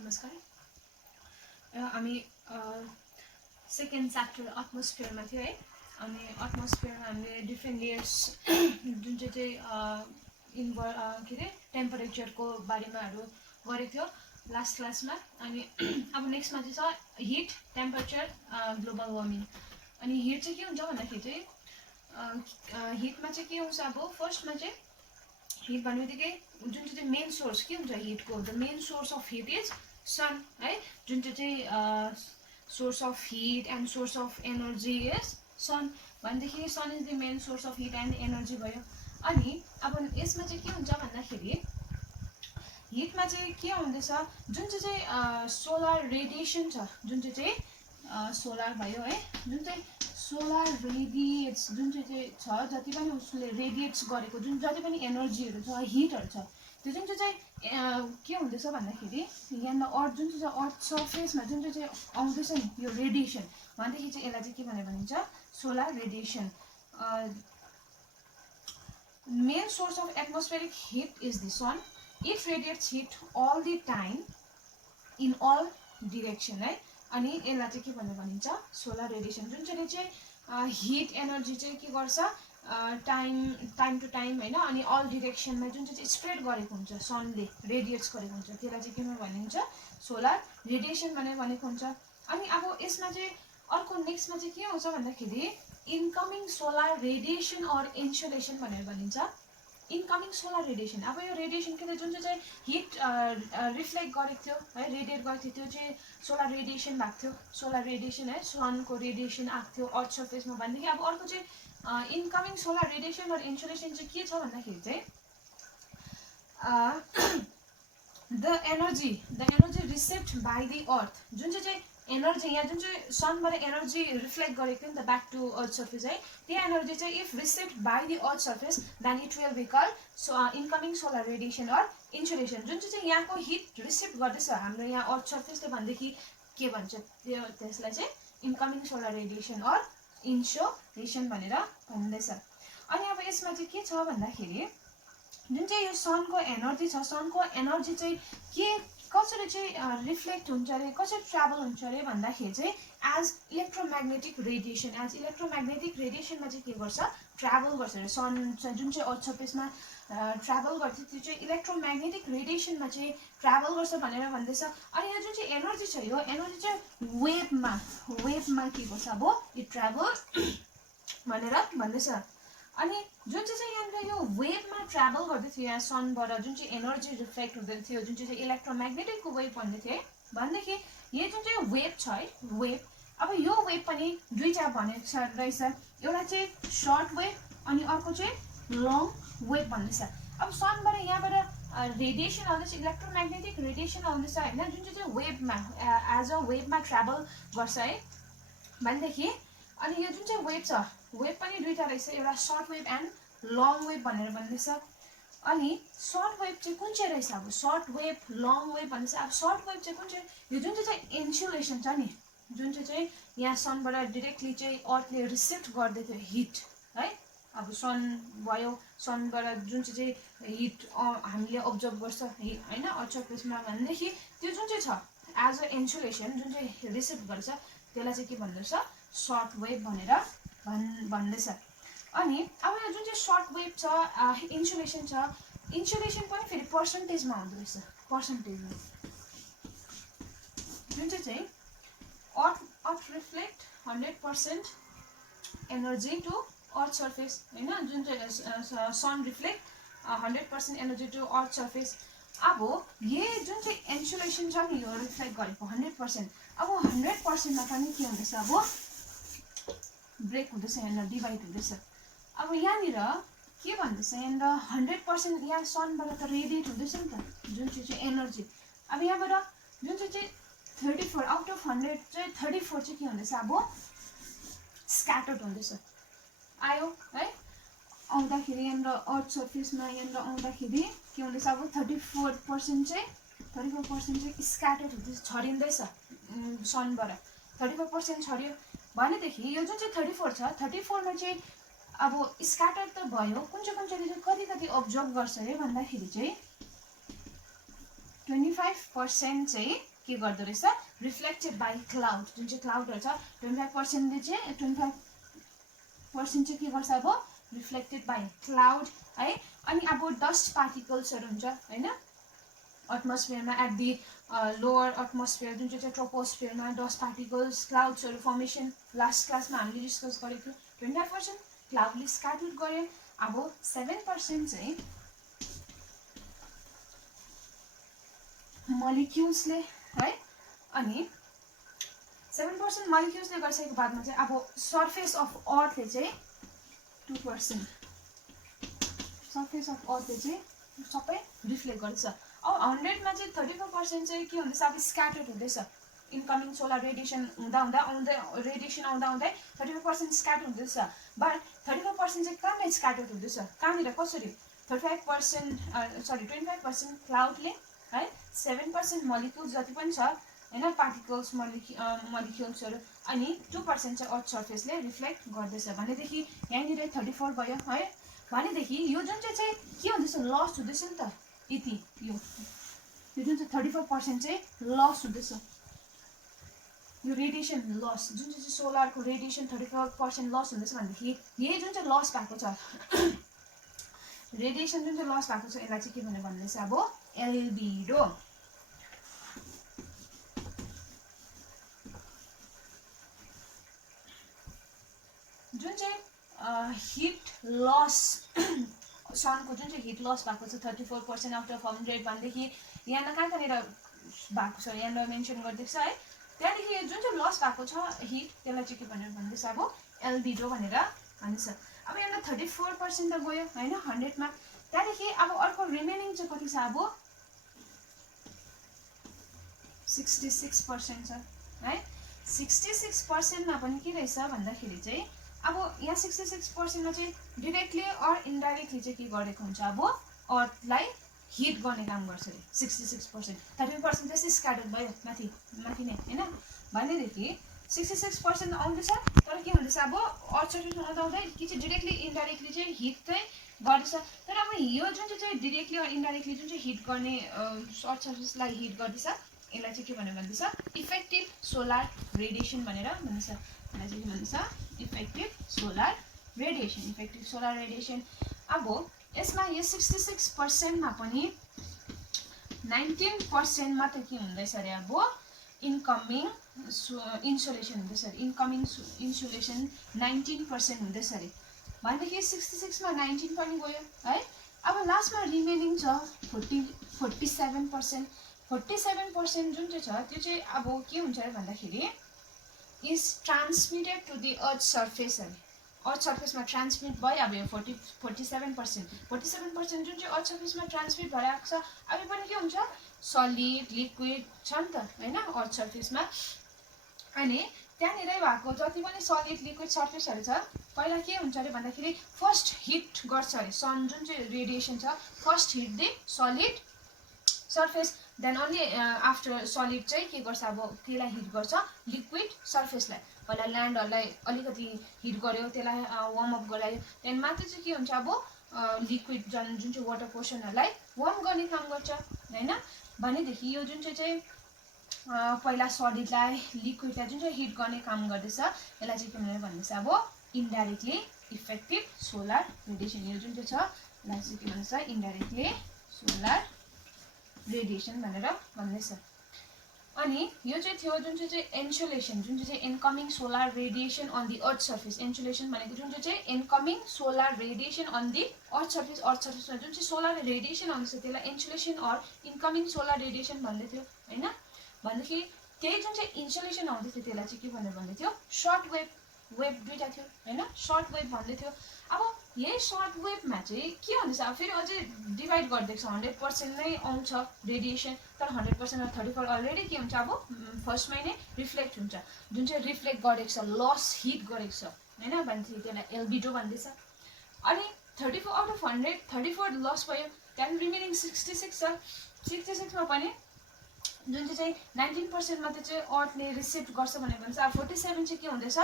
नमस्कार। हामी second chapter एटमोस्फियरमा थियो है। अनि एटमोस्फियरमा हामीले डिफ्रेन्ट लेयर्स जुन चाहिँ के अरे टेम्परेचरको बारेमाहरू गरेको थियो लास्ट क्लासमा। अनि अब नेक्स्टमा चाहिँ छ हिट, टेम्परेचर, ग्लोबल वार्मिङ। अनि हिट चाहिँ के हुन्छ भन्दाखेरि चाहिँ हिटमा चाहिँ के हुन्छ, अब फर्स्टमा चाहिँ हिट भन्ने बित्तिकै जुन चाहिँ मेन सोर्स के हुन्छ हिटको, the main source of heat is sun है। जुन चाहिँ source of heat and source of energy is sun भनेदेखि sun is the main source of heat and energy भयो। अनि अब यसमा चाहिँ के हुन्छ भन्दाखेरि हिटमा चाहिँ के हुँदैछ, जुन चाहिँ सोलर रेडिएसन छ, जुन चाहिँ सोलर भयो है, जुन चाहिँ सोलर रेडिएट्स जुन चाहिँ छ, जति पनि उसले रेडिएट्स गरेको जुन जति पनि एनर्जीहरू छ, हिटहरू छ, त्यो जुन चाहिँ के हुँदैछ भन्दाखेरि यहाँ अर्थ जुन चाहिँ अर्थ सर्फेसमा जुन चाहिँ आउँदैछ नि यो रेडिएसन भनेदेखि चाहिँ यसलाई चाहिँ के भनेर भनिन्छ, solar radiation. Main source of atmospheric heat is the sun. It radiates heat all the time in all direction है। अनि यसलाई चाहिँ के भनेर भनिन्छ, सोलर रेडिएसन। जुन चाहिँ हिट एनर्जी चाहिँ के गर्छ, टाइम टु टाइम होइन, अनि अल डिरेक्सनमा जुन चाहिँ स्प्रेड गरेको हुन्छ, सनले रेडिएट्स गरेको हुन्छ, त्यसलाई चाहिँ के भनिन्छ, सोलर रेडिएसन भनेर भनेको हुन्छ। अनि अब यसमा चाहिँ अर्को नेक्स्टमा चाहिँ के आउँछ भन्दाखेरि incoming solar radiation or insolation भनेर भनिन्छ। इनकमिङ सोलर रेडिएसन, अब यो रेडिएसन के जुन चाहिँ हिट रिफ्लेक्ट गरेको थियो है, रेडिएट गरेको थियो, त्यो चाहिँ सोलर रेडिएसन भएको थियो। सोलर रेडिएसन है, सनको रेडिएसन आएको थियो अर्थ सर्फेसमा भनेदेखि अब अर्को चाहिँ इनकमिङ सोलर रेडिएसन र इन्सोलेसन चाहिँ के छ भन्दाखेरि चाहिँ the energy received by the अर्थ। जुन चाहिँ एनर्जी यहाँ जुन चाहिँ सनबाट एनर्जी रिफ्लेक्ट गरेको थियो नि त ब्याक टु अर्थ सर्फेस है, त्यो एनर्जी चाहिँ if received by the earth surface then it will be called incoming solar radiation or insolation. जुन चाहिँ यहाँको हिट रिसिभ गर्दैछ हाम्रो यहाँ अर्थ सर्फेसले भनेदेखि के भन्छ, त्यसलाई चाहिँ incoming solar radiation or insolation भनेर भनिँदैछ। अनि अब यसमा चाहिँ के छ भन्दाखेरि जुन चाहिँ यो सनको एनर्जी छ, सनको एनर्जी चाहिँ के कसरी चाहिँ रिफ्लेक्ट हुन्छ अरे, कसरी ट्राभल हुन्छ अरे भन्दाखेरि चाहिँ as electromagnetic radiation. As electromagnetic रेडिएसनमा चाहिँ के गर्छ, ट्राभल गर्छ अरे। सन जुन चाहिँ अर्थ सर्फेसमा ट्राभल गर्छ त्यो चाहिँ इलेक्ट्रोम्याग्नेटिक रेडिएसनमा चाहिँ ट्राभल गर्छ भनेर भन्दैछ। अनि यो जुन चाहिँ एनर्जी छ, यो एनर्जी चाहिँ वेभमा के गर्छ, अब इट ट्राभल भनेर भन्दैछ। अनि जुन चाहिँ यहाँनिर यो वेभमा ट्राभल गर्दै थियो, यहाँ सनबाट जुन चाहिँ एनर्जी रिफ्लेक्ट हुँदै थियो, जुन चाहिँ इलेक्ट्रोम्याग्नेटिकको वेभ भन्दै थियो है, भनेदेखि यो जुन चाहिँ वेभ छ है, वेभ, अब यो वेभ पनि दुईवटा भनेको रहेछ, एउटा चाहिँ सर्ट वेभ अनि अर्को चाहिँ लङ वेभ भन्दैछ। अब सनबाट यहाँबाट रेडिएसन आउँदैछ, इलेक्ट्रोम्याग्नेटिक रेडिएसन आउँदैछ होइन, जुन चाहिँ वेभमा एज अ वेभमा ट्राभल गर्छ है भनेदेखि। अनि यो जुन चाहिँ वेभ छ, वेभ पनि दुईवटा रहेछ, एउटा short wave and long wave भनेर भन्दैछ। अनि सर्ट वेभ चाहिँ कुन चाहिँ रहेछ, अब सर्ट वेभ लङ वेभ भन्दैछ। अब सर्ट वेभ चाहिँ कुन चाहिँ, यो जुन चाहिँ इन्सुलेसन छ नि, जुन चाहिँ यहाँ सनबाट डिरेक्टली चाहिँ अर्थले रिसिभ गर्दै थियो हिट है। अब सन भयो, सनबाट जुन चाहिँ हिट हामीले अब्जर्भ गर्छ होइन अर्थ सर्फेसमा भनेदेखि त्यो जुन चाहिँ छ एज अ इन्सुलेसन जुन चाहिँ रिसिभ गर्छ त्यसलाई चाहिँ के भन्दैछ, सर्ट वेभ भनेर भन्दैछ। अनि अब यो जुन चाहिँ सर्ट वेभ छ, इन्सुलेसन छ, इन्सुलेसन पनि फेरि पर्सेन्टेजमा हुँदो रहेछ। पर्सेन्टेजमा जुन चाहिँ earth reflect 100% energy to earth surface होइन, जुन चाहिँ sun reflect 100% energy to earth surface. अब यो जुन चाहिँ इन्सुलेसन छ नि, यो रिफ्लेक्ट गरेको 100%, अब 100%मा पनि के हुँदैछ, अब ब्रेक हुँदैछ, यहाँनिर डिभाइड हुँदैछ। अब यहाँनिर के भन्दैछ, यहाँनिर 100% यहाँ सनबाट त रेडिएट हुँदैछ नि त जुन चाहिँ एनर्जी। अब यहाँबाट जुन चाहिँ 34 आउट अफ 100 चाहिँ 34 चाहिँ के हुँदैछ, अब स्क्याटर्ड हुँदैछ आयो है। आउँदाखेरि यहाँनिर अर्थ सर्फेसमा यहाँनिर आउँदाखेरि के हुँदैछ, अब 34% चाहिँ स्क्याटर्ड हुँदैछ, छरिँदैछ सनबाट 34% छर्यो भनेदेखि यो जुन चाहिँ 34 छ, 34मा चाहिँ अब स्क्याटर त भयो, कुन चाहिँ कति अब्जर्भ गर्छ अरे भन्दाखेरि चाहिँ 25% चाहिँ के गर्दो रहेछ रिफ्लेक्टेड बाई क्लाउड जुन चाहिँ क्लाउडहरु छ 25% ले चाहिँ 25% चाहिँ के गर्छ अब रिफ्लेक्टेड बाई क्लाउड है अनि अब डस्ट पार्टिकल्सहरु हुन्छ हैन एटमोस्फियरमा एट दि लोअर एटमोस्फियर जुन चाहिँ ट्रोपोस्फियरमा डस्ट पार्टिकल्स क्लाउड्सहरु फर्मेसन लास्ट क्लासमा हामीले डिस्कस गरेको थियौ 25% क्लाउडले स्क्याटर्ड गर्यो अब 7% चाहिँ मलिक्युल्सले है अनि 7% मलिक्युल्सले गरिसकेको बादमा चाहिँ अब सरफेस अफ अर्थले चाहिँ 2% सरफेस अफ अर्थले चाहिँ सबै रिफ्लेक्ट गर्छ अब 100 मा चाहिँ 34% चाहिँ के हुँदैछ अब स्क्याटर्ड हुँदैछ इनकमिङ सोलर रेडिएसन आउँदै रेडिएसन आउँदै 34% स्क्याटर हुँदैछ बट 34% चाहिँ कहाँनिर स्क्याटर हुँदैछ कहाँनिर कसरी 25% क्लाउडले है 7% मलिक्युल्स जति पनि छ हैन पार्टिकल्स मलिक्युल्सहरु अनि 2% चाहिँ अर्थ सरफेसले रिफ्लेक्ट गर्दैछ भनेदेखि यहाँनिर 34 भयो है भनेदेखि यो जुन चाहिँ के हुँदैछ लस हुँदैछ नि त यति यो जुन चाहिँ 34% चाहिँ लस हुँदैछ यो रेडिएसन लस जुन चाहिँ सोलरको रेडिएसन 34% लस हुँदैछ भनेदेखि यही जुन चाहिँ लस भएको छ रेडिएसन जुन चाहिँ लस भएको छ यसलाई चाहिँ के भनेर भन्दैछ अब एल्बिडो जुन चाहिँ हिट लस सनको जुन चाहिँ हिट लस भएको छ 34% आउट अफ 100 भनेदेखि यहाँ कहाँनिर भएको छ यहाँ मेन्सन गर्दैछ है त्यहाँदेखि जुन चाहिँ लस भएको छ हिट त्यसलाई चाहिँ के भनेर भन्दैछ अब एल्बिडो भनेर भन्छ अब यहाँ 34% त गयो हैन 100 मा त्यहाँदेखि अब अर्को रिमेनिङ चाहिँ कति छ अब 66% छ है 66% मा पनि के रहेछ भन्दाखेरि चाहिँ अब यहाँ 66% मा चाहिँ डाइरेक्टली अर इन्डाइरेक्टली चाहिँ के गरेको हुन्छ अब अर्थलाई हिट गर्ने काम गर्छ रे 66% 30% चाहिँ स्क्याटर्ड भयो माथि नै हैन भनेदेखि 66% आउँदैछ तर के हुँदैछ अब अर्थ सरफेसमा आउँदै कि चाहिँ डाइरेक्टली इन्डाइरेक्टली चाहिँ हिट चाहिँ गर्दैछ तर अब यो जुन चाहिँ डाइरेक्टली अर इन्डाइरेक्टली जुन चाहिँ हिट गर्ने अर्थ सरफेसलाई हिट गर्दैछ यसलाई चाहिँ के भनेर भन्दैछ इफेक्टिभ सोलर रेडिएसन भनेर भन्छ यसलाई चाहिँ के भन्छ इफेक्टिभ सोलर रेडिएसन अब यसमा यो 66% मा पनि 19% मात्र के हुँदैछ रे अब इनकमिङ इन्सुलेसन हुँदैछ रे इनकमिङ इन्सुलेसन 19% हुँदैछ रे भनेदेखि 66 मा 19 पनि गयो है अब लास्टमा रिमेनिङ छ 47% 47% जुन चाहिँ छ त्यो चाहिँ अब के हुन्छ रे भन्दाखेरि is transmitted to the earth surface earth सर्फेसमा ट्रान्समिट भयो अब यो 47% जुन चाहिँ अर्थ सर्फेसमा ट्रान्समिट भइरहेको छ अब पनि के हुन्छ सलिड लिक्विड छ नि त हैन अर्थ सर्फेसमा अनि त्यहाँनिरै भएको जति पनि सलिड लिक्विड सर्फेसहरु छ पहिला के हुन्छ रे भन्दाखेरि फर्स्ट हिट गर्छ रे सन जुन चाहिँ रेडिएसन छ first heat the solid surface then only after solid चाहिँ के गर्छ अब त्यसलाई हिट गर्छ लिक्विड सर्फेसलाई पहिला ल्यान्डहरुलाई अलिकति हिट गर्यो त्यसलाई वार्म अप गरायो देन माथि चाहिँ के हुन्छ अब लिक्विड जुन चाहिँ वाटर पोर्सनहरुलाई वार्म गर्ने काम गर्छ हैन भनेदेखि यो जुन चाहिँ पहिला सलिडलाई लिक्विडलाई जुन चाहिँ हिट गर्ने काम गर्दैछ यसलाई चाहिँ के भनेर भन्दैछ अब इन्डाइरेक्टली इफेक्टिभ सोलर रेडिएसन यो जुन चाहिँ छ यसलाई चाहिँ के भन्छ इन्डाइरेक्टली सोलर रेडिएसन भनेर भन्दैछ अनि यो चाहिँ थियो जुन चाहिँ इन्सुलेसन जुन चाहिँ incoming solar radiation on the earth surface insolation भनेको जुन चाहिँ incoming solar radiation on the earth सर्फेसमा जुन चाहिँ सोलर रेडिएसन आउँछ त्यसलाई insolation or incoming solar radiation भन्दै थियो हैन भनेदेखि त्यही जुन चाहिँ इन्सुलेसन आउँदै थियो त्यसलाई चाहिँ के भनेर भन्दै थियो सर्ट वेभ दुईटा थियो हैन सर्ट वेभ भन्दै थियो अब यही सर्ट वेभमा चाहिँ के हुँदैछ अब फेरि अझै डिभाइड गर्दैछ 100% नै आउँछ रेडिएसन तर 100% मा 34 अलरेडी के हुन्छ अब फर्स्टमै नै रिफ्लेक्ट हुन्छ जुन चाहिँ रिफ्लेक्ट गरेको छ लस हिट गरेको छ हैन भन्थे त्यसलाई एल्बिडो भन्दैछ अनि 34 आउट अफ 100 34 लस भयो त्यहाँ रिमेनिङ 66 छ 66 मा पनि जुन चाहिँ 19% मात्र चाहिँ अर्थले रिसिभ गर्छ भनेर भन्छ अब 47 चाहिँ के हुँदैछ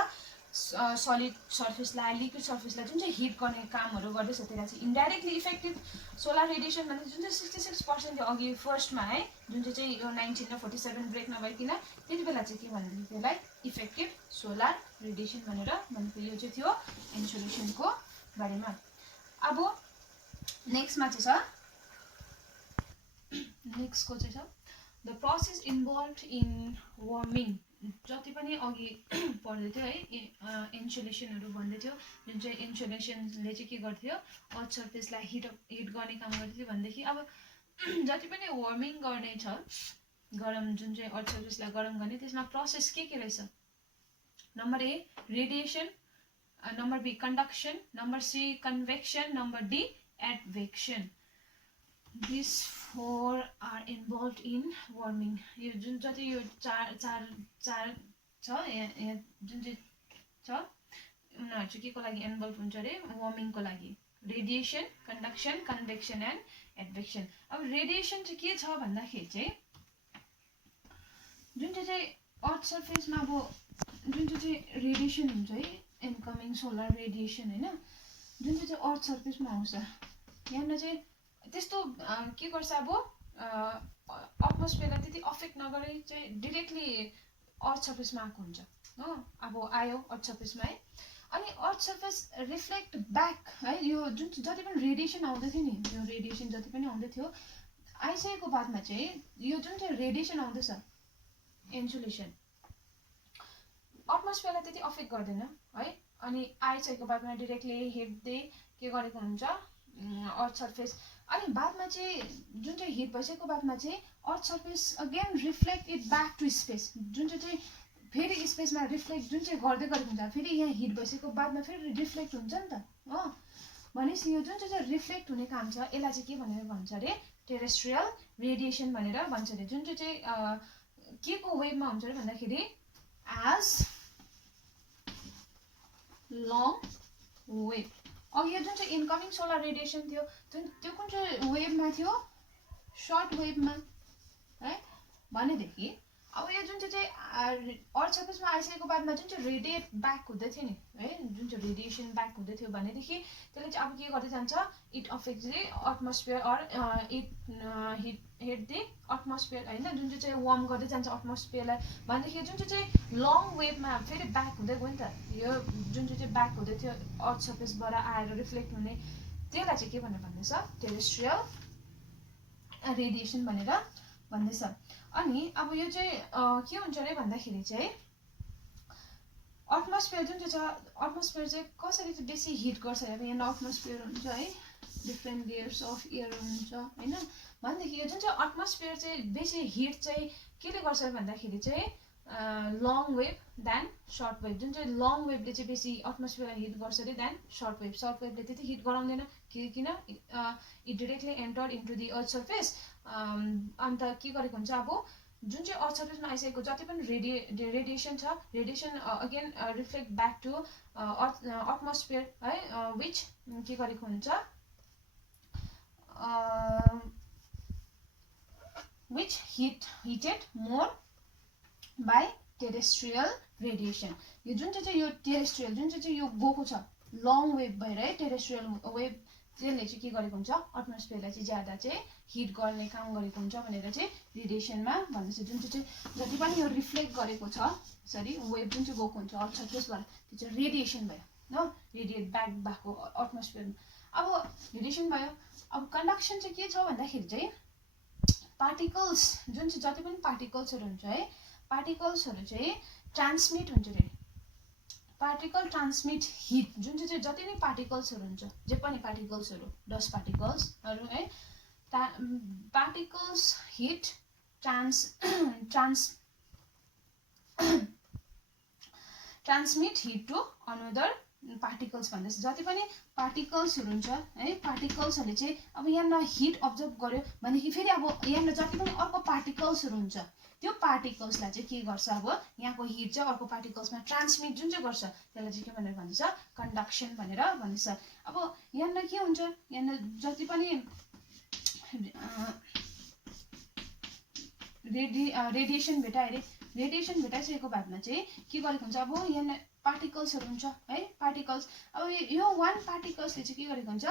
सलिड सर्फेसलाई लिक्विड सर्फेसलाई जुन चाहिँ हिट गर्ने कामहरू गर्दैछ त्यसलाई चाहिँ इन्डाइरेक्टली इफेक्टिभ सोलर रेडिएसन भन्दा जुन चाहिँ 66% थियो अघि फर्स्टमा है, जुन चाहिँ यो 19 र 47 ब्रेक नभइकन त्यति बेला चाहिँ के भन्दाखेरि त्यसलाई इफेक्टिभ सोलर रेडिएसन भनेर भनेको यो चाहिँ थियो इन्सुलेसनको बारेमा। अब नेक्स्टमा चाहिँ छ, नेक्स्टको चाहिँ छ the process involve in warming. जति पनि अघि पढ्दै थियो है इन्सुलेसनहरू भन्दै थियो, जुन चाहिँ इन्सुलेसनले चाहिँ के गर्थ्यो अर्थ सर्फेसलाई हिट गर्ने काम गर्थ्यो भनेदेखि अब जति पनि वार्मिङ गर्ने छ गरम जुन चाहिँ अर्थ सर्फेसलाई गरम गर्ने त्यसमा प्रोसेस के रहेछ, number A radiation, number B conduction, number C convection, number D advection. This four are involve in warming. यो जुन जति यो चार छ यहाँ जुन चाहिँ छ उनीहरू चाहिँ के को लागि इन्भल्भ हुन्छ अरे वार्मिङको लागि, रेडिएसन, कन्डक्सन, कन्भेक्सन एन्ड एडभेक्सन। अब रेडिएसन चाहिँ के छ भन्दाखेरि चाहिँ जुन चाहिँ अर्थ सर्फेसमा अब जुन चाहिँ रेडिएसन हुन्छ है इनकमिङ सोलर रेडिएसन होइन, जुन चाहिँ अर्थ सर्फेसमा आउँछ यहाँनिर चाहिँ त्यस्तो के गर्छ अब एटमोस्फियरलाई त्यति अफेक्ट नगरी चाहिँ डिरेक्टली अर्थ सर्फेसमा आएको हुन्छ हो। अब आयो अर्थ सर्फेसमा है, अनि अर्थ सर्फेस रिफ्लेक्ट ब्याक है, यो जुन जति पनि रेडिएसन आउँदै थियो नि, यो रेडिएसन जति पनि आउँदै थियो आइसकेको बादमा चाहिँ यो जुन चाहिँ रेडिएसन आउँदैछ इन्सुलेसन एटमोस्फियरलाई त्यति अफेक्ट गर्दैन है, अनि आइसकेको बादमा डिरेक्टली हेर्दै के गरेको हुन्छ अर्थ सर्फेस, अनि बादमा चाहिँ जुन चाहिँ हिट भइसकेको बादमा चाहिँ earth surface again reflect it back to space, जुन चाहिँ फेरि स्पेसमा रिफ्लेक्ट जुन चाहिँ गर्दै गरेको हुन्छ, फेरि यहाँ हिट भइसकेको बादमा फेरि रिफ्लेक्ट हुन्छ नि त हो। भनेपछि यो जुन चाहिँ रिफ्लेक्ट हुने काम छ यसलाई चाहिँ के भनेर भन्छ अरे टेरेस्ट्रियल रेडिएसन भनेर भन्छ अरे, जुन चाहिँ के को वेभमा हुन्छ अरे भन्दाखेरि एज लङ वेभ। अघि यो जुन चाहिँ इनकमिङ सोलर रेडिएसन थियो त्यो कुन चाहिँ वेभमा थियो, सर्ट वेभमा है। भनेदेखि अब यो जुन चाहिँ अर्थ सर्फेसमा आइसकेको बादमा जुन चाहिँ रेडिएट ब्याक हुँदै थियो नि है, जुन चाहिँ रेडिएसन ब्याक हुँदै थियो भनेदेखि त्यसले चाहिँ अब के गर्दै जान्छ, it affect the atmosphere or it heat the atmosphere होइन, जुन चाहिँ वार्म गर्दै जान्छ एटमोस्फियरलाई। भनेदेखि जुन चाहिँ लङ वेभमा फेरि ब्याक हुँदै गयो नि त, यो जुन चाहिँ ब्याक हुँदै थियो अर्थ सर्फेसबाट आएर रिफ्लेक्ट हुने त्यसलाई चाहिँ के भनेर भन्दैछ टेरेस्ट्रियल रेडिएसन भनेर भन्दैछ। अनि अब यो चाहिँ के हुन्छ अरे भन्दाखेरि चाहिँ एटमोस्फियर जुन चाहिँ छ एटमोस्फियर चाहिँ कसरी चाहिँ बेसी हिट गर्छ अब यहाँ एटमोस्फियर हुन्छ है, डिफ्रेन्ट लेयर्स अफ एयर हुन्छ होइन। भनेदेखि यो जुन चाहिँ एटमोस्फियर चाहिँ बेसी हिट चाहिँ केले गर्छ भन्दाखेरि चाहिँ long wave then short wave, जुन चाहिँ लङ वेभले चाहिँ बेसी एटमोस्फियरलाई हिट गर्छ अरे देन सर्ट वेभले त्यति हिट गराउँदैन किन it directly enter into the earth surface. अन्त के गरेको हुन्छ अब जुन चाहिँ अर्थ सर्फेसमा आइसकेको जति पनि रेडिएसन छ radiation again reflect back to atmosphere है, विच के गरेको हुन्छ which heated more by terrestrial radiation. यो जुन चाहिँ यो टेरेस्ट्रियल जुन चाहिँ यो गएको छ लङ वेभ भएर है, टेरेस्ट्रियल वेभ त्यसले चाहिँ के गरेको हुन्छ एटमोस्फियरलाई चाहिँ ज्यादा चाहिँ हिट गर्ने काम गरेको हुन्छ भनेर चाहिँ रेडिएसनमा भन्दैछ। जुन चाहिँ जति पनि यो रिफ्लेक्ट गरेको छ सरी वेभ जुन चाहिँ गएको हुन्छ अर्थ सर्फेसबाट त्यो चाहिँ रेडिएसन भयो न, रेडिएट ब्याक भएको एटमोस्फियरमा। अब रेडिएसन भयो, अब कन्डक्सन चाहिँ के छ भन्दाखेरि चाहिँ पार्टिकल्स जुन चाहिँ जति पनि पार्टिकल्सहरू हुन्छ है, पार्टिकल्सहरू चाहिँ ट्रान्समिट हुन्छ अरे, पार्टिकल ट्रान्समिट हिट जुन चाहिँ जति नै पार्टिकल्सहरू हुन्छ जे पनि पार्टिकल्सहरू डस्ट पार्टिकल्सहरू है, particles heat transmit heat to another particles भन्दैछ। जति पनि पार्टिकल्सहरू हुन्छ है, पार्टिकल्सहरूले चाहिँ अब यहाँ हिट अब्जर्भ गर्यो भनेदेखि फेरि अब यहाँ जति पनि अर्को पार्टिकल्सहरू हुन्छ त्यो पार्टिकल्सलाई चाहिँ के गर्छ अब यहाँको हिट चाहिँ अर्को पार्टिकल्समा ट्रान्समिट जुन चाहिँ गर्छ त्यसलाई चाहिँ के भनेर भन्छ कन्डक्सन भनेर भन्छ। अब यहाँ के हुन्छ, यहाँ जति पनि रेडिएसन भेटायो अरे रेडिएसन भेटाइसकेको बादमा चाहिँ के गरेको हुन्छ अब यहाँ पार्टिकल्सहरू हुन्छ है पार्टिकल्स अब यो वान पार्टिकल्सले चाहिँ के गरेको हुन्छ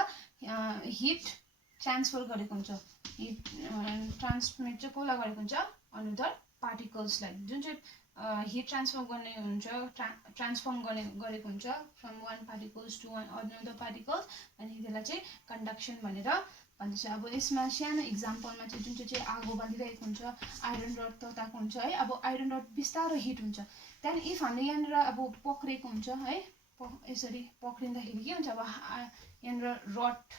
हिट ट्रान्सफर गरेको हुन्छ हिट ट्रान्समिट चाहिँ कसलाई गरेको हुन्छ अनदर पार्टिकल्सलाई जुन चाहिँ हिट ट्रान्सफर गर्ने हुन्छ ट्रान्सफर्म गरेको हुन्छ from one particles to another particles अनि त्यसलाई चाहिँ कन्डक्सन भनेर भन्छ अब यसमा सानो इक्जाम्पलमा चाहिँ जुन चाहिँ आगो बालिरहेको हुन्छ आइरन रड तताएको हुन्छ है अब आइरन रड बिस्तारो हिट हुन्छ त्यहाँदेखि इफ हामीले यहाँनिर अब पक्रेको हुन्छ है यसरी पक्रिँदाखेरि के हुन्छ अब यहाँनिर रड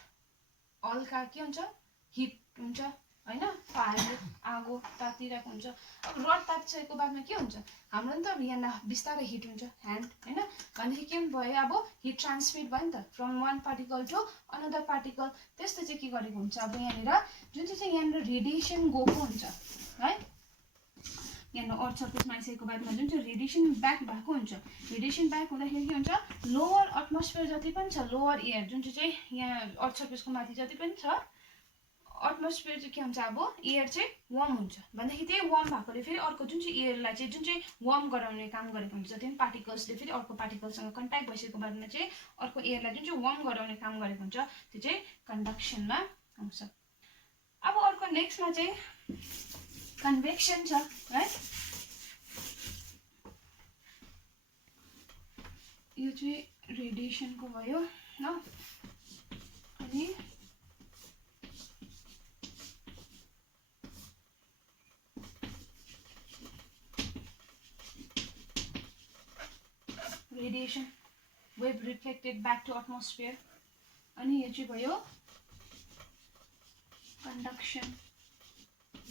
हल्का के हुन्छ हिट हुन्छ हैन फायर आगो तातिरहेको हुन्छ अब रड तातिसकेको बादमा के हुन्छ हाम्रो नि त यहाँ बिस्तारै हिट हुन्छ ह्यान्ड हैन भनेदेखि के भयो अब हिट ट्रान्समिट भयो नि त from one particle to another particle त्यस्तो चाहिँ के गरेको हुन्छ अब यहाँनिर जुन चाहिँ यहाँनिर रेडिएसन गएको हुन्छ है यहाँनिर अर्थ सर्फेसमा आइसकेको बादमा जुन चाहिँ रेडिएसन ब्याक भएको हुन्छ रेडिएसन ब्याक हुँदाखेरि के हुन्छ लोवर एटमोस्फियर जति पनि छ लोवर एयर जुन चाहिँ यहाँ अर्थ सर्फेसको माथि जति पनि छ एटमोस्फियर चाहिँ के हुन्छ अब एयर चाहिँ वार्म हुन्छ भन्दाखेरि त्यही वार्म भएकोले फेरि अर्को जुन चाहिँ एयरलाई चाहिँ जुन चाहिँ वार्म गराउने काम गरेको हुन्छ जति पनि पार्टिकल्सले फेरि अर्को पार्टिकलसँग कन्ट्याक्ट भइसकेको बादमा चाहिँ अर्को एयरलाई जुन चाहिँ वार्म गराउने काम गरेको हुन्छ त्यो चाहिँ कन्डक्सनमा आउँछ अब अर्को नेक्स्टमा चाहिँ कन्भेक्सन छ है यो चाहिँ रेडिएसनको भयो न अनि radiation wave reflected back to atmosphere अनि यो चाहिँ भयो conduction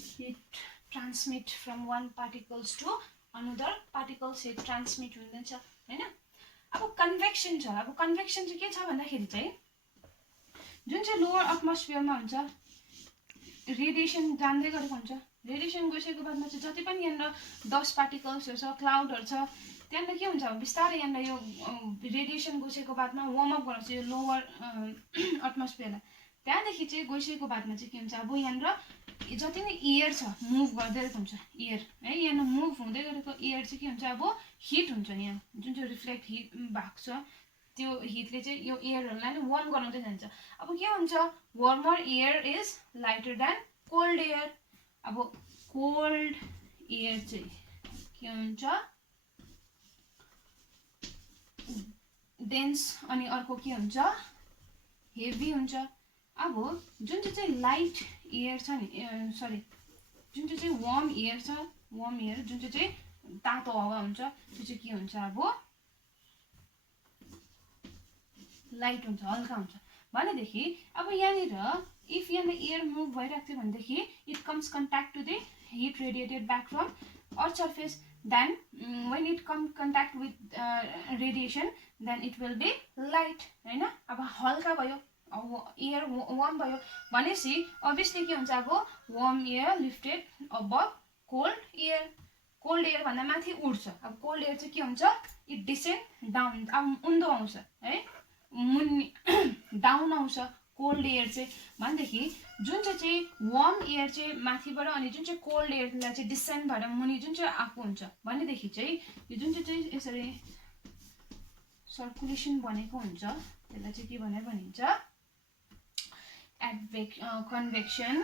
heat transmit from one particles to another particles heat transmit हुँदैछ हैन अब कन्भेक्सन छ अब कन्भेक्सन चाहिँ के छ भन्दाखेरि चाहिँ जुन चाहिँ लोअर एटमोस्फियरमा हुन्छ रेडिएसन जान्दै गरेको हुन्छ रेडिएसन गइसकेको बादमा चाहिँ जति पनि यहाँनिर डस्ट पार्टिकल्सहरू छ क्लाउडहरू छ त्यहाँनिर के हुन्छ बिस्तारै यहाँनिर यो रेडिएसन गइसकेको बादमा वार्म अप गराउँछ यो लोअर एटमोस्फियरलाई त्यहाँदेखि चाहिँ गइसकेको बादमा चाहिँ के हुन्छ अब यहाँनिर जति नै एयर छ मुभ गर्दै गरेको हुन्छ एयर है यहाँनिर मुभ हुँदै गरेको एयर चाहिँ के हुन्छ अब हिट हुन्छ यहाँ जुन चाहिँ रिफ्लेक्ट हिट भएको छ त्यो हिटले चाहिँ यो एयरहरूलाई नै वार्म गराउँदै जान्छ अब के हुन्छ warmer air is lighter than cold air अब कोल्ड एयर चाहिँ के हुन्छ डेन्स अनि अर्को के हुन्छ हेभी हुन्छ अब जुन चाहिँ लाइट एयर छ नि सरी जुन चाहिँ वार्म एयर छ वार्म एयर जुन चाहिँ तातो हावा हुन्छ त्यो चाहिँ के हुन्छ अब लाइट हुन्छ हल्का हुन्छ भनेदेखि अब यहाँनिर इफ यहाँनिर एयर मुभ भइरहेको थियो भनेदेखि it comes contact to the heat radiated back from earth surface then when it come contact with radiation then it will be light हैन अब हल्का भयो एयर वार्म भयो भनेपछि obviously के हुन्छ अब warm air lifted अबभ cold air भन्दा माथि उड्छ अब कोल्ड एयर चाहिँ के हुन्छ इट डिसेन्ड डाउन अब उन्दो आउँछ है मुनि डाउन आउँछ कोल्ड एयर चाहिँ भनेदेखि जुन चाहिँ वार्म एयर चाहिँ माथिबाट अनि जुन चाहिँ कोल्ड एयरलाई चाहिँ डिसेन्ड भएर मुनि जुन चाहिँ आएको हुन्छ भनेदेखि चाहिँ यो जुन चाहिँ यसरी सर्कुलेसन बनेको हुन्छ त्यसलाई चाहिँ के भनेर भनिन्छ कन्भेक्सन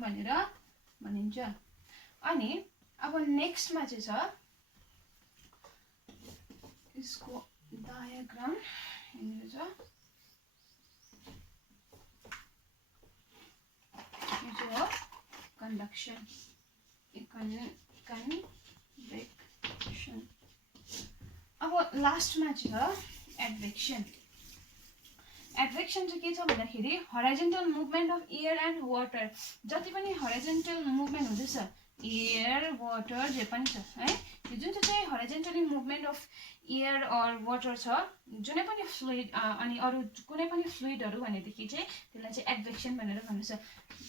भनेर भनिन्छ अनि अब नेक्स्टमा चाहिँ छ यसको डायग्राम यहाँनिर छ यो चाहिँ हो कन्डक्सन कन्भेक्सन अब लास्टमा चाहिँ छ एडभेक्सन चाहिँ के छ भन्दाखेरि horizontal movement of air and water जति पनि हराइजन्टल मुभमेन्ट हुँदैछ एयर वाटर जे पनि छ है यो जुन चाहिँ horizontally movement of air or water छ जुनै पनि फ्लुइड अनि अरू कुनै पनि फ्लुइडहरू भनेदेखि चाहिँ त्यसलाई चाहिँ एडभेक्सन भनेर भनिन्छ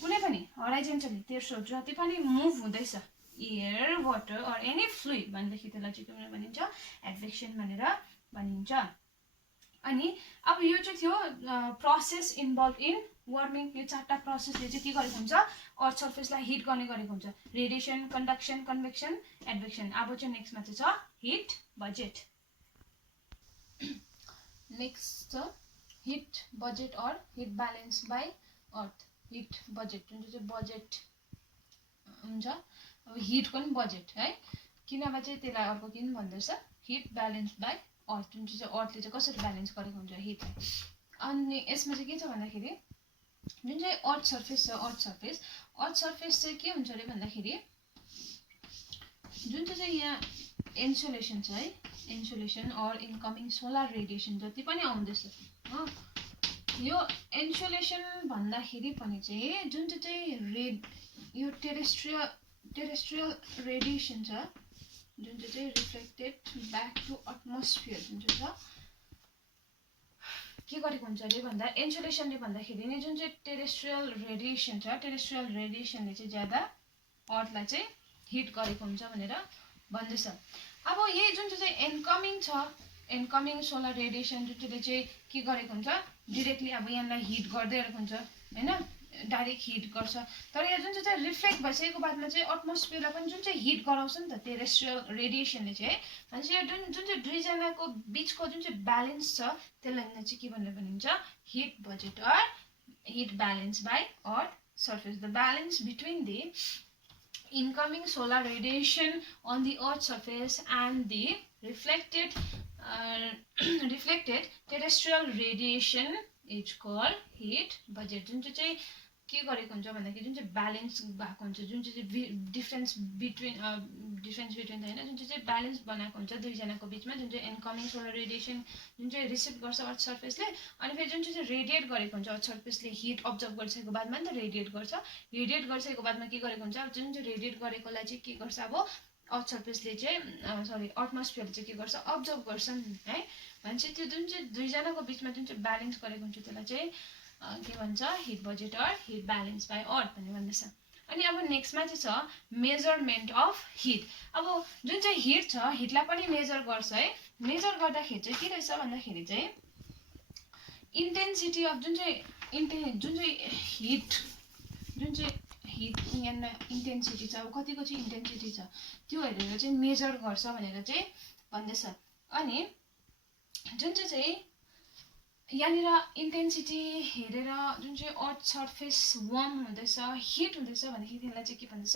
कुनै पनि हराइजन्टली तेर्सो जति पनि मुभ हुँदैछ air water or any fluid भनेदेखि त्यसलाई चाहिँ के भनेर भनिन्छ एडभेक्सन भनेर भनिन्छ अनि अब यो चाहिँ थियो प्रोसेस इन्भल्भ इन वार्मिङ, यो चारवटा प्रोसेसले चाहिँ के गरेको हुन्छ, अर्थ सर्फेसलाई हिट गर्ने गरेको हुन्छ। Radiation, conduction, convection, advection. अब चाहिँ नेक्स्टमा चाहिँ छ हिट बजेट। नेक्स्ट छ heat budget or heat balance by earth. Heat budget जुन चाहिँ बजेट हुन्छ, अब हिटको नि बजेट है, किनभने चाहिँ त्यसलाई अर्को किन भन्दैछ हिट ब्यालेन्स बाई अर्थ, जुन चाहिँ अर्थले चाहिँ कसरी ब्यालेन्स गरेको हुन्छ हिटलाई। अनि यसमा चाहिँ के छ भन्दाखेरि जुन चाहिँ अर्थ सर्फेस छ, अर्थ सर्फेस चाहिँ के हुन्छ अरे भन्दाखेरि जुन चाहिँ यहाँ इन्सुलेसन छ है, insulation or incoming solar radiation जति पनि आउँदैछ हो, यो इन्सुलेसन भन्दाखेरि पनि चाहिँ जुन चाहिँ यो टेरेस्ट्रियल रेडिएसन छ, जुन चाहिँ रिफ्लेक्टेड ब्याक टु एटमोस्फियर जुन चाहिँ छ, के गरेको हुन्छ अरे भन्दा इन्सुलेसनले भन्दाखेरि नि जुन चाहिँ टेरेस्ट्रियल रेडिएसन छ, टेरेस्ट्रियल रेडिएसनले चाहिँ ज्यादा अर्थलाई चाहिँ हिट गरेको हुन्छ भनेर भन्दैछ। अब यही जुन चाहिँ इनकमिङ छ, इनकमिङ सोलर रेडिएसन जुन चाहिँले चाहिँ के गरेको हुन्छ, डिरेक्टली अब यहाँलाई हिट गर्दै गरेको हुन्छ होइन, डाइरेक्ट हिट गर्छ। तर यहाँ जुन चाहिँ रिफ्लेक्ट भइसकेको बादमा चाहिँ एटमोस्फियरलाई पनि जुन चाहिँ हिट गराउँछ नि त टेरेस्ट्रियल रेडिएसनले चाहिँ, भनेपछि यो जुन चाहिँ दुईजनाको बिचको जुन चाहिँ ब्यालेन्स छ त्यसलाई चाहिँ के भनेर भनिन्छ, heat budget or heat balance by earth surface. The balance between the incoming solar radiation on the earth surface and the reflected terrestrial radiation is called heat budget। जुन चाहिँ के गरेको हुन्छ भन्दाखेरि जुन चाहिँ ब्यालेन्स भएको हुन्छ, जुन चाहिँ डिफरेन्स बिट्विन त होइन, जुन चाहिँ ब्यालेन्स बनाएको हुन्छ दुईजनाको बिचमा, जुन चाहिँ इनकमिङ सोलर रेडिएसन जुन चाहिँ रिसिभ गर्छ अर्थ सर्फेसले, अनि फेरि जुन चाहिँ रेडिएट गरेको हुन्छ अर्थ सर्फेसले हिट अब्जर्भ गरिसकेको बादमा नि त रेडिएट गर्छ, रेडिएट गरिसकेको बादमा के गरेको हुन्छ, अब जुन चाहिँ रेडिएट गरेकोलाई चाहिँ के गर्छ, अब अर्थ सर्फेसले चाहिँ एटमोस्फियरले चाहिँ के गर्छ, अब्जर्भ गर्छ है। भनेपछि त्यो जुन चाहिँ दुईजनाको बिचमा जुन चाहिँ ब्यालेन्स गरेको हुन्छ त्यसलाई चाहिँ के भन्छ, heat budget or heat balance by earth भनेर भन्दैछ। अनि अब नेक्स्टमा चाहिँ छ मेजरमेन्ट अफ हिट। अब जुन चाहिँ हिट छ, हिटलाई पनि मेजर गर्छ है। मेजर गर्दाखेरि चाहिँ के रहेछ भन्दाखेरि चाहिँ इन्टेन्सिटी अफ जुन चाहिँ हिट यहाँ इन्टेन्सिटी छ, अब कतिको चाहिँ इन्टेन्सिटी छ त्यो हेरेर चाहिँ मेजर गर्छ भनेर चाहिँ भन्दैछ। अनि जुन चाहिँ यहाँनिर इन्टेन्सिटी हेरेर जुन चाहिँ अर्थ सर्फेस वार्म हुँदैछ, हिट हुँदैछ भनेदेखि त्यसलाई चाहिँ के भन्छ,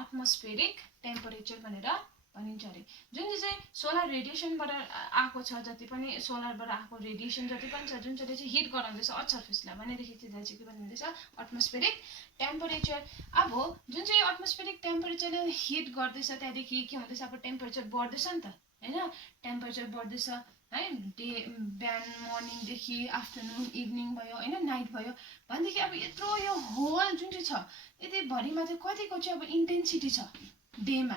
एटमोस्फेरिक टेम्परेचर भनेर भनिन्छ अरे। जुन चाहिँ सोलर रेडिएसनबाट आएको छ, जति पनि सोलरबाट आएको रेडिएसन जति पनि छ जुन चाहिँ हिट गराउँदैछ अर्थ सर्फेसलाई भनेदेखि त्यसलाई चाहिँ के भनिँदैछ, एटमोस्फेरिक टेम्परेचर। अब जुन चाहिँ एटमोस्फेरिक टेम्परेचरले हिट गर्दैछ त्यहाँदेखि के हुँदैछ, अब टेम्परेचर बढ्दैछ नि त होइन, टेम्परेचर बढ्दैछ है, बिहान मर्निङदेखि आफ्टरनुन इभिनिङ भयो होइन, नाइट भयो भनेदेखि अब यत्रो यो होल जुन चाहिँ छ यति भरिमा चाहिँ कतिको चाहिँ अब इन्टेन्सिटी छ डेमा,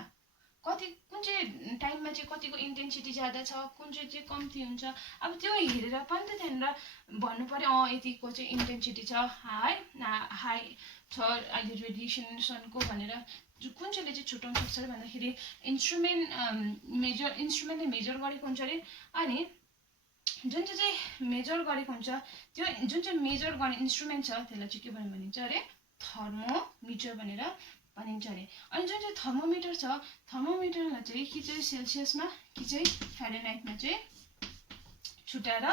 कति कुन चाहिँ टाइममा चाहिँ कतिको इन्टेन्सिटी ज्यादा छ, कुन चाहिँ कम्ती हुन्छ, अब त्यो हेरेर पनि त त्यहाँनिर भन्नु पर्यो यतिको चाहिँ इन्टेन्सिटी छ हाई छ अहिले रेडिएसनको भनेर। कुन चाहिँले चाहिँ छुट्याउन सक्छ अरे भन्दाखेरि इन्स्ट्रुमेन्टले मेजर गरेको हुन्छ अरे। अनि जुन चाहिँ मेजर गरेको हुन्छ त्यो जुन चाहिँ मेजर गर्ने इन्स्ट्रुमेन्ट छ त्यसलाई चाहिँ के भनेर भनिन्छ अरे, थर्मोमिटर भनेर भनिन्छ अरे। अनि जुन चाहिँ थर्मोमिटर छ, थर्मोमिटरलाई चाहिँ कि चाहिँ सेल्सियसमा कि चाहिँ फ्यारेनहाइटमा चाहिँ छुट्याएर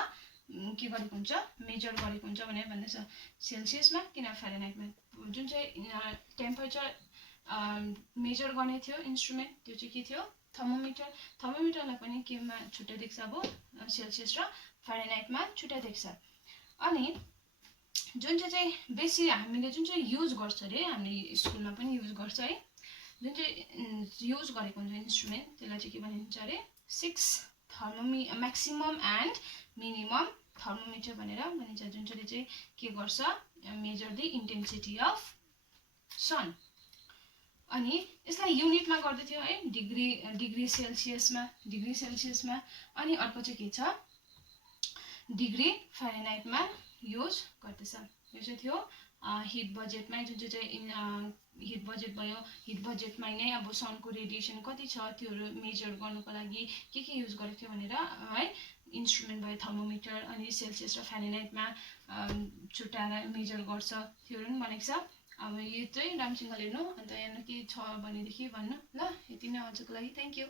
के गरेको हुन्छ, मेजर गरेको हुन्छ भनेर भन्दैछ। सेल्सियसमा किन फ्यारेनहाइटमा जुन चाहिँ टेम्परेचर मेजर गर्ने थियो इन्स्ट्रुमेन्ट त्यो चाहिँ के थियो, थर्मोमिटर। थर्मोमिटरलाई पनि केमा छुट्टै देख्छ, अब सेल्सियस र फ्यारेनहाइटमा छुट्टै देख्छ। अनि जुन चाहिँ बेसी हामीले जुन चाहिँ युज गर्छ अरे, हामीले स्कुलमा पनि युज गर्छ है, जुन चाहिँ युज गरेको हुन्छ इन्स्ट्रुमेन्ट त्यसलाई चाहिँ के भनिन्छ अरे, 6 म्याक्सिमम एन्ड मिनिमम थर्मोमिटर भनेर भनिन्छ। जुन चाहिँ के गर्छ, मेजर द इन्टेन्सिटी अफ सन। अनि यसलाई युनिटमा गर्दै थियो है, डिग्री सेल्सियसमा। अनि अर्को चाहिँ के छ, डिग्री फ्यारेनहाइटमा युज गर्दैछ। यो चाहिँ थियो हिट बजेटमा, जुन चाहिँ हिट बजेट भयो। हिट बजेटमा नै अब सनको रेडिएसन कति छ त्योहरू मेजर गर्नुको लागि के युज गरेको थियो भनेर है, इन्स्ट्रुमेन्ट भयो थर्मोमिटर, अनि सेल्सियस र फ्यारेनहाइटमा छुट्याएर मेजर गर्छ, त्योहरू पनि भनेको छ। अब यो चाहिँ राम्रोसँग हेर्नु, अन्त यहाँ के छ भनेदेखि भन्नु ल। यति नै आजको लागि, थ्याङ्क यू।